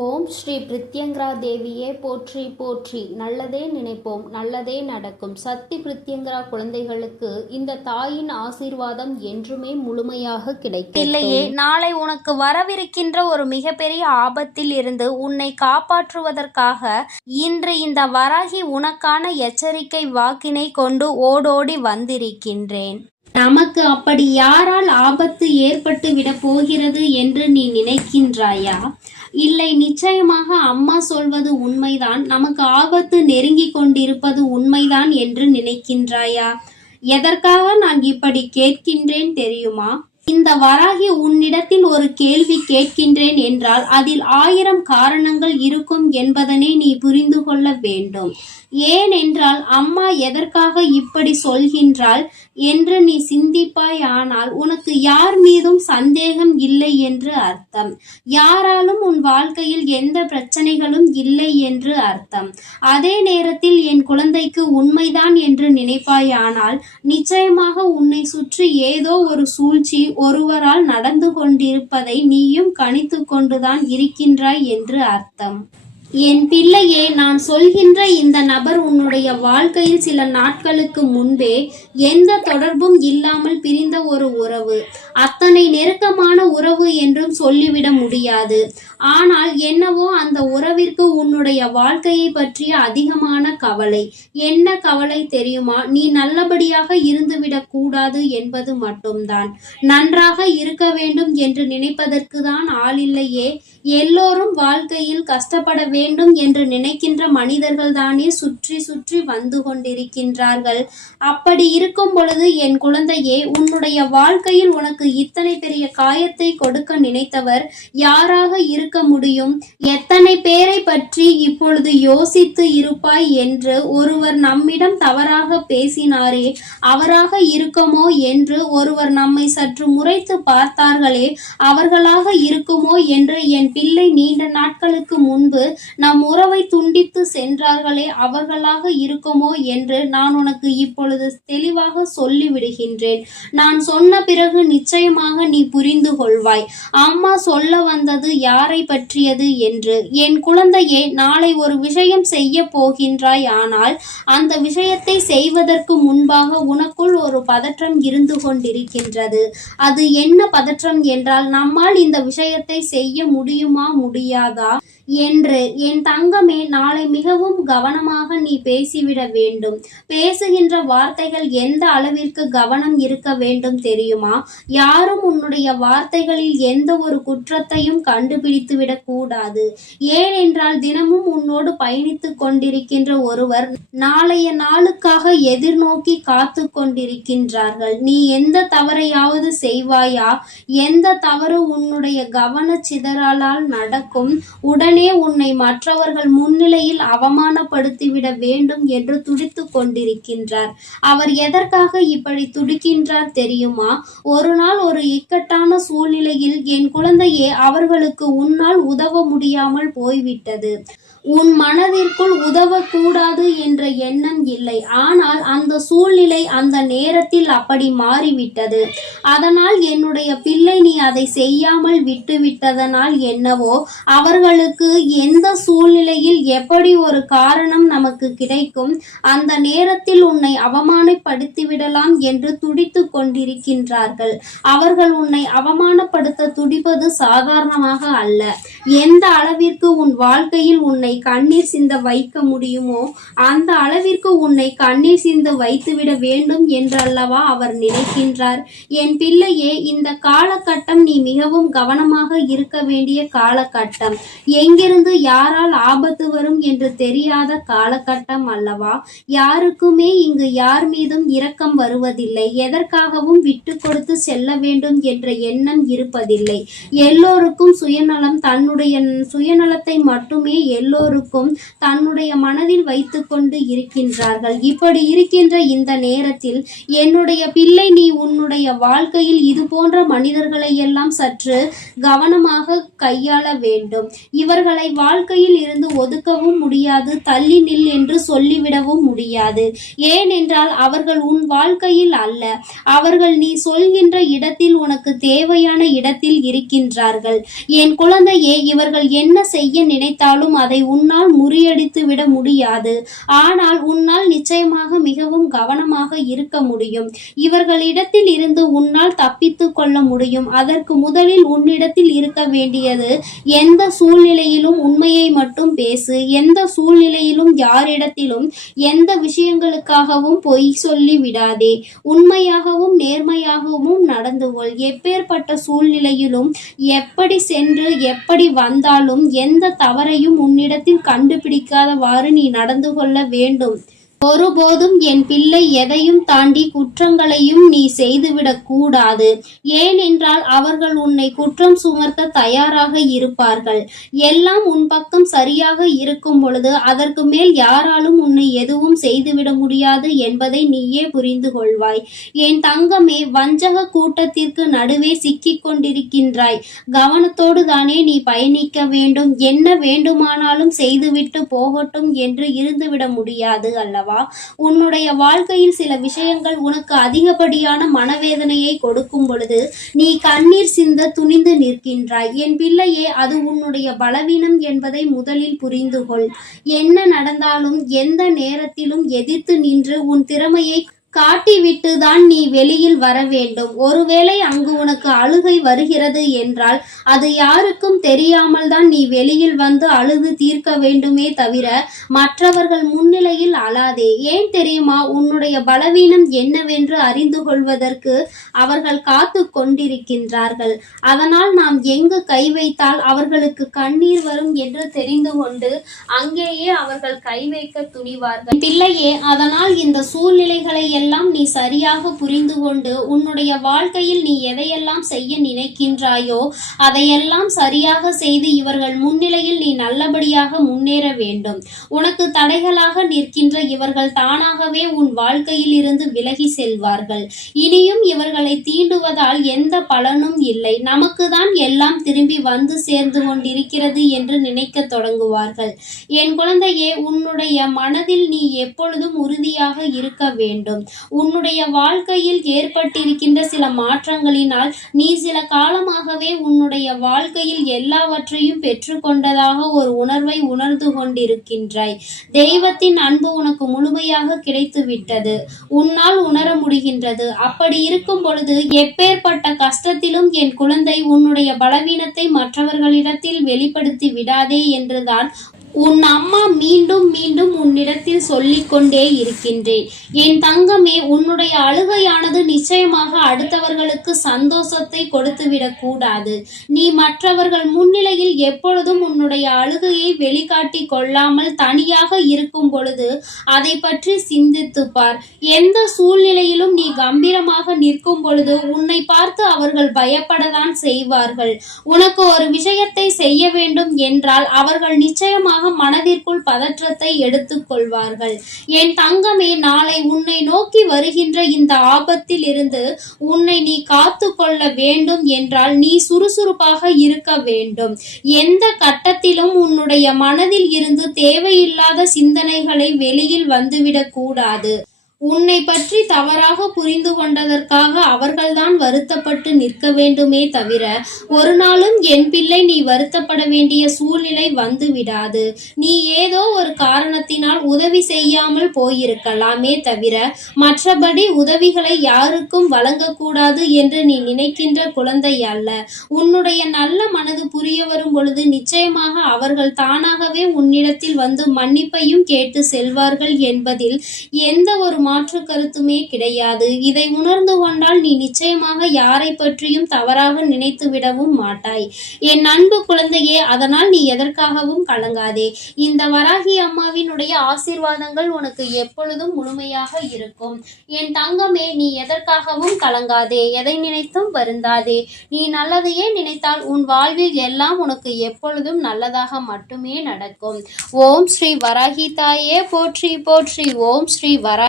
ஓம் ஸ்ரீ பிரித்யங்கரா தேவியே போற்றி போற்றி. நல்லதே நினைப்போம் நல்லதே நடக்கும். சக்தி பிரித்யங்கரா குழந்தைகளுக்கு இந்த தாயின் ஆசீர்வாதம் என்றுமே முழுமையாக கிடைக்கும் இல்லையே நாளை உனக்கு வரவிருக்கின்ற ஒரு மிகப்பெரிய ஆபத்தில் இருந்து உன்னை காப்பாற்றுவதற்காக இன்று இந்த வராகி உனக்கான எச்சரிக்கை வாக்கினை கொண்டு ஓடோடி வந்திருக்கின்றேன். நமக்கு அப்படி யாரால் ஆபத்து ஏற்பட்டு விட போகிறது என்று நீ நினைக்கின்றாயா? இல்லை நிச்சயமாக அம்மா சொல்வது உண்மைதான். நமக்கு ஆபத்து நெருங்கிக் கொண்டிருப்பது உண்மைதான் என்று நினைக்கின்றாயா? எதற்காக நான் இப்படி கேட்கின்றேன் தெரியுமா? இந்த வராகி உன்னிடத்தில் ஒரு கேள்வி கேட்கின்றேன் என்றால் அதில் ஆயிரம் காரணங்கள் இருக்கும் என்பதனை நீ புரிந்து கொள்ள வேண்டும். ஏனென்றால் அம்மா எதற்காக இப்படி சொல்கின்றால் என்று நீ சிந்திப்பாய் ஆனால் உனக்கு யார் மீதும் சந்தேகம் இல்லை என்று அர்த்தம். யாராலும் உன் வாழ்க்கையில் எந்த பிரச்சனைகளும் இல்லை என்று அர்த்தம். அதே நேரத்தில் என் குழந்தைக்கு உண்மைதான் என்று நினைப்பாயானால் நிச்சயமாக உன்னை சுற்றி ஏதோ ஒரு சூழ்ச்சி ஒருவரால் நடந்து கொண்டிருப்பதை நீயும் கணித்து கொண்டுதான் இருக்கின்றாய் என்று அர்த்தம். என் பிள்ளையே நான் சொல்கின்ற இந்த நபர் உன்னுடைய வாழ்க்கையில் சில நாட்களுக்கு முன்பே எந்த தொடர்பும் இல்லாமல் பிரிந்த ஒரு உறவு. அத்தனை நெருக்கமான உறவு என்றும் சொல்லிவிட முடியாது. ஆனால் என்னவோ உறவிற்கு உன்னுடைய வாழ்க்கையை பற்றிய அதிகமான கவலை. என்ன கவலை தெரியுமா? நீ நல்லபடியாக இருந்துவிடக் கூடாது என்பது மட்டும்தான். நன்றாக இருக்க வேண்டும் என்று நினைப்பதற்கு தான் ஆளில்லையே எல்லோரும் வாழ்க்கையில் கஷ்டப்பட வேண்டும் என்று நினைக்கின்ற மனிதர்கள் தானே சுற்றி சுற்றி வந்து கொண்டிருக்கின்றார்கள். அப்படி இருக்கும் பொழுது என் குழந்தையே உன்னுடைய வாழ்க்கையில் உனக்கு இத்தனை பெரிய காயத்தை கொடுக்க நினைத்தவர் யாராக இருக்க முடியும்? எத்தனை பேரை பற்றி இப்பொழுது யோசித்து இருப்பாய் என்று ஒருவர் நம்மிடம் தவறாக பேசினாரே அவராக இருக்குமோ என்று ஒருவர் நம்மை சற்று முறைத்து பார்த்தார்களே அவர்களாக இருக்குமோ என்று என் பிள்ளை நீண்ட நாட்களுக்கு முன்பு நம் உறவை துண்டித்து சென்றார்களே அவர்களாக இருக்குமோ என்று நான் உனக்கு இப்பொழுது தெளிவாக சொல்லிவிடுகின்றேன். நான் சொன்ன பிறகு நிச்சயமாக நீ புரிந்து கொள்வாய். அம்மா சொல்ல வந்தது யாரை பற்றியது என்று என் குழந்தையே நாளை ஒரு விஷயம் செய்ய போகின்றாய். ஆனால் அந்த விஷயத்தை செய்வதற்கு முன்பாக உனக்குள் ஒரு பதற்றம் இருந்து கொண்டிருக்கின்றது. அது என்ன பதற்றம் என்றால் நம்மால் இந்த விஷயத்தை செய்ய முடியுமா முடியாதா? என்று என் தங்கமே நாளை மிகவும் கவனமாக நீ பேசிவிட வேண்டும். பேசுகின்ற வார்த்தைகள் எந்த அளவிற்கு கவனம் இருக்க வேண்டும் தெரியுமா? யாரும் உன்னுடைய வார்த்தைகளில் எந்த ஒரு குற்றத்தையும் கண்டுபிடித்து விடக்கூடாது ஏனென்றால் தினமும் உன்னோடு பயணித்துக் கொண்டிருக்கின்ற ஒருவர் நாளைய நாளுக்காக எதிர்நோக்கி காத்து கொண்டிருக்கின்றார்கள். நீ எந்த தவறையாவது செய்வாயா? எந்த தவறு உன்னுடைய கவன சிதறலால் நடக்கும்? உடனே உன்னை மற்றவர்கள் முன்னிலையில் அவமானப்படுத்திவிட வேண்டும் என்று துடித்துக் கொண்டிருக்கின்றார். அவர் எதற்காக இப்படி துடிக்கின்றார் தெரியுமா? ஒரு நாள் ஒரு இக்கட்டான சூழ்நிலையில் என் குழந்தையே அவர்களுக்கு உன்னால் உதவ முடியாமல் போய்விட்டது. உன் மனதிற்குள் உதவக்கூடாது என்ற எண்ணம் இல்லை. ஆனால் அந்த சூழ்நிலை அந்த நேரத்தில் அப்படி மாறிவிட்டது. அதனால் என்னுடைய பிள்ளை நீ அதை செய்யாமல் விட்டுவிட்டதனால் என்னவோ அவர்களுக்கு எந்த சூழ்நிலையில் எப்படி ஒரு காரணம் நமக்கு கிடைக்கும் அந்த நேரத்தில் உன்னை அவமானப்படுத்தி விடலாம் என்று துடித்து கொண்டிருக்கின்றார்கள். அவர்கள் உன்னை அவமானப்படுத்த துடிப்பது சாதாரணமாக அல்ல. எந்த அளவிற்கு உன் வாழ்க்கையில் உன்னை கண்ணீர் சிந்த வைக்க முடியுமோ அந்த அளவிற்கு உன்னை கண்ணீர் சிந்த வைத்துவிட வேண்டும் என்றல்லவா அவர் நினைக்கின்றார். என் பிள்ளையே இந்த காலகட்டம் நீ மிகவும் கவனமாக இருக்க வேண்டிய காலகட்டம். எங்கிருந்து யாரால் ஆபத்து வரும் என்று தெரியாத காலகட்டம் அல்லவா? யாருக்குமே இங்கு யார் மீதும் இரக்கம் வருவதில்லை. எதற்காகவும் விட்டு கொடுத்து செல்ல வேண்டும் என்ற எண்ணம் இருப்பதில்லை. எல்லோருக்கும் சுயநலம் தன்னுடைய சுயநலத்தை மட்டுமே எல்லோரும் எல்லோருக்கும் தன்னுடைய மனதில் வைத்துக்கொண்டு இருக்கின்றார்கள். இப்படி இருக்கின்ற இந்த நேரத்தில் என்னுடைய பிள்ளை நீ உன்னுடைய வாழ்க்கையில் இது போன்ற மனிதர்களை எல்லாம் சற்று கவனமாக கையாள வேண்டும். இவர்களை வாழ்க்கையில் இருந்து ஒதுக்கவும் முடியாது தள்ளி நில் என்று சொல்லிவிடவும் முடியாது. ஏனென்றால் அவர்கள் உன் வாழ்க்கையில் அல்ல. அவர்கள் நீ சொல்கின்ற இடத்தில் உனக்கு தேவையான இடத்தில் இருக்கின்றார்கள். என் குழந்தையே இவர்கள் என்ன செய்ய நினைத்தாலும் அதை உன்னால் முறியடித்து விட முடியாது. ஆனால் உன்னால் நிச்சயமாக மிகவும் கவனமாக இருக்க முடியும். இவர்களிடத்தில் இருந்து உன்னால் தப்பித்து கொள்ள முடியும். அதற்கு முதலில் உன்னிடத்தில் இருக்க வேண்டியது எந்த சூழ்நிலையிலும் உண்மையை மட்டும் பேசு. எந்த சூழ்நிலையிலும் யாரிடத்திலும் எந்த விஷயங்களுக்காகவும் பொய் சொல்லி விடாதே உண்மையாகவும் நேர்மையாகவும் நடந்து கொள். எப்பேற்பட்ட சூழ்நிலையிலும் எப்படி சென்று எப்படி வந்தாலும் எந்த தவறையும் உன்னிடத்தில் கண்டுபிடிக்காதவாறு நீ நடந்து கொள்ள வேண்டும். ஒருபோதும் என் பிள்ளை எதையும் தாண்டி குற்றங்களையும் நீ செய்துவிடக் கூடாது. ஏனென்றால் அவர்கள் உன்னை குற்றம் சுமர்த்த தயாராக இருப்பார்கள். எல்லாம் உன் பக்கம் சரியாக இருக்கும் பொழுது அதற்கு மேல் யாராலும் உன்னை எதுவும் செய்துவிட முடியாது என்பதை நீயே புரிந்து கொள்வாய். என் தங்கமே வஞ்சக கூட்டத்திற்கு நடுவே சிக்கிக் கொண்டிருக்கின்றாய். கவனத்தோடு தானே நீ பயணிக்க வேண்டும். என்ன வேண்டுமானாலும் செய்துவிட்டு போகட்டும் என்று இருந்துவிட முடியாது அல்லவா? உன்னுடைய வாழ்க்கையில் சில விஷயங்கள் உனக்கு அதிகப்படியான மனவேதனையை கொடுக்கும் பொழுது நீ கண்ணீர் சிந்த துணிந்து நிற்கின்றாய். என் பிள்ளையே அது உன்னுடைய பலவீனம் என்பதை முதலில் புரிந்து கொள் என்ன நடந்தாலும் எந்த நேரத்திலும் எதிர்த்து நின்று உன் திறமையை காட்டிவிட்டு தான் நீ வெளியில் வர வேண்டும் ஒருவேளை அங்கு உனக்கு அழுகை வருகிறது என்றால் அது யாருக்கும் தெரியாமல் தான் நீ வெளியில் வந்து அழுது தீர்க்க வேண்டுமே தவிர மற்றவர்கள் முன்னிலையில் அழாதே. ஏன் தெரியுமா? உன்னுடைய பலவீனம் என்னவென்று அறிந்து கொள்வதற்கு அவர்கள் காத்து கொண்டிருக்கின்றார்கள். அதனால் நாம் எங்கு கை வைத்தால் அவர்களுக்கு கண்ணீர் வரும் என்று தெரிந்து கொண்டு அங்கேயே அவர்கள் கை வைக்க துணிவார்கள். பிள்ளையே அதனால் இந்த சூழ்நிலைகளை எல்லாம் நீ சரியாக புரிந்து கொண்டு உன்னுடைய வாழ்க்கையில் நீ எதையெல்லாம் செய்ய நினைக்கின்றாயோ அதையெல்லாம் சரியாக செய்து இவர்கள் முன்னிலையில் நீ நல்லபடியாக முன்னேற வேண்டும். உனக்கு தடைகளாக நிற்கின்ற இவர்கள் தானாகவே உன் வாழ்க்கையில் இருந்து விலகி செல்வார்கள். இனியும் இவர்களை தீண்டுவதால் எந்த பலனும் இல்லை. நமக்கு தான் எல்லாம் திரும்பி வந்து சேர்ந்து கொண்டிருக்கிறது என்று நினைக்க தொடங்குவார்கள். என் குழந்தையே உன்னுடைய மனதில் நீ எப்பொழுதும் உறுதியாக இருக்க வேண்டும். உன்னுடைய வாழ்க்கையில் ஏற்பட்டிருக்கின்ற சில மாற்றங்களினால் நீ சில காலமாகவே உன்னுடைய வாழ்க்கையில் எல்லாவற்றையும் பெற்றுக்கொண்டதாக ஒரு உணர்வை உணர்ந்து கொண்டிருக்கின்றாய். தெய்வத்தின் அன்பு உனக்கு முழுமையாக கிடைத்து விட்டது உன்னால் உணர முடிகின்றது. அப்படி இருக்கும் பொழுது எப்பேற்பட்ட கஷ்டத்திலும் என் குழந்தை உன்னுடைய பலவீனத்தை மற்றவர்களிடத்தில் வெளிப்படுத்தி விடாதே என்றுதான் உன் அம்மா மீண்டும் மீண்டும் உன்னிடத்தில் சொல்லிக் கொண்டே இருக்கின்றேன். என் தங்கமே உன்னுடைய அழுகையானது நிச்சயமாக அடுத்தவர்களுக்கு சந்தோஷத்தை கொடுத்துவிடக் கூடாது. நீ மற்றவர்கள் முன்னிலையில் எப்பொழுதும் உன்னுடைய அழுகையை வெளிக்காட்டி கொள்ளாமல் தனியாக இருக்கும் பொழுது அதை பற்றி சிந்தித்து பார். எந்த சூழ்நிலையிலும் நீ கம்பீரமாக நிற்கும் பொழுது உன்னை பார்த்து அவர்கள் பயப்படதான் செய்வார்கள். உனக்கு ஒரு விஷயத்தை செய்ய வேண்டும் என்றால் அவர்கள் நிச்சயமாக மனதிற்குள் பதற்றத்தை எடுத்துக் கொள்வார்கள். என் தங்கமே நாளை உன்னை நோக்கி வருகின்ற இந்த ஆபத்தில் இருந்து உன்னை நீ காத்து கொள்ள வேண்டும் என்றால் நீ சுறுசுறுப்பாக இருக்க வேண்டும். எந்த கட்டத்திலும் உன்னுடைய மனதில் இருந்து தேவையில்லாத சிந்தனைகளை வெளியில் வந்துவிடக் கூடாது. உன்னை பற்றி தவறாக புரிந்து கொண்டதற்காக அவர்கள்தான் வருத்தப்பட்டு நிற்க வேண்டுமே தவிர ஒரு நாளும் என் பிள்ளை நீ வருத்தப்பட வேண்டிய சூழ்நிலை வந்து விடாது. நீ ஏதோ ஒரு காரணத்தினால் உதவி செய்யாமல் போயிருக்கலாமே தவிர மற்றபடி உதவிகளை யாருக்கும் வழங்கக்கூடாது என்று நீ நினைக்கின்ற குழந்தை அல்ல. உன்னுடைய நல்ல மனது புரிய வரும் பொழுது நிச்சயமாக அவர்கள் தானாகவே உன்னிடத்தில் வந்து மன்னிப்பையும் கேட்டு செல்வார்கள் என்பதில் எந்த ஒரு மாற்று கருத்துமே கிடையாது. இதை உணர்ந்து கொண்டால் நீ நிச்சயமாக யாரை பற்றியும் தவறாக நினைத்து விடவும் மாட்டாய். என் அன்பு குழந்தையே அதனால் நீ எதற்காகவும் கலங்காதே. இந்த வராகி அம்மாவினுடைய ஆசீர்வாதங்கள் உனக்கு எப்பொழுதும் முழுமையாக இருக்கும். என் தங்கமே நீ எதற்காகவும் கலங்காதே. எதை நினைத்தும் வருந்தாதே. நீ நல்லதையே நினைத்தால் உன் வாழ்வில் எல்லாம் உனக்கு எப்பொழுதும் நல்லதாக மட்டுமே நடக்கும். ஓம் ஸ்ரீ வராகி தாயே போற்றி போற்றி. ஓம் ஸ்ரீ வரா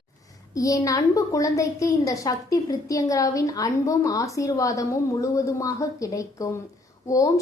என் அன்பு குழந்தைக்கு இந்த சக்தி பிரித்யங்கராவின் அன்பும் ஆசீர்வாதமும் முழுவதுமாக கிடைக்கும். ஓம்